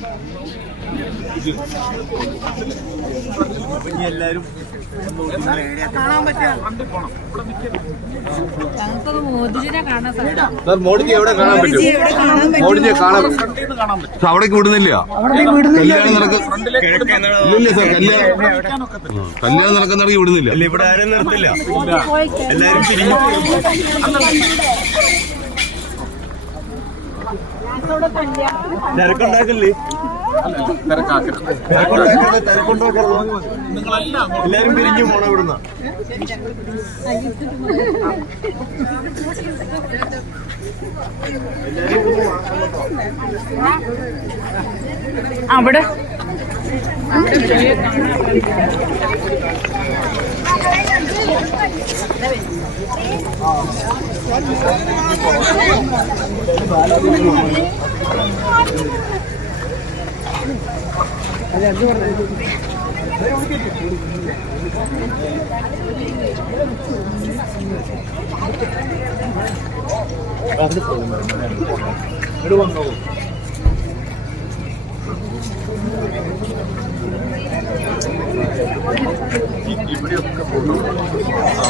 സാധിക്കും. സാർ മോഡിജി എവിടെ കാണാൻ പറ്റും? മോഡിജിയെ കാണാൻ പറ്റും? അവിടേക്ക് വിടുന്നില്ല. കല്യാണം നടക്കുന്ന ഇല്ല സാർ കല്യാണം കല്യാണം നടക്കുന്നിടയ്ക്ക് വിടുന്നില്ല. ഇവിടെ ആരും നിർത്തില്ല. എല്ലാരും തിരക്കുണ്ടാക്കല്ലേ? എല്ലാരും പിരിഞ്ഞു പോണ ഇവിടുന്ന്. അവിടെ? അവിടെ അല്ല എന്ത് പറഞ്ഞു അതിൽ പോകുന്നു ഇവിടെ വന്നോളൂ ഇവിടെയൊക്കെ പോകുന്നു.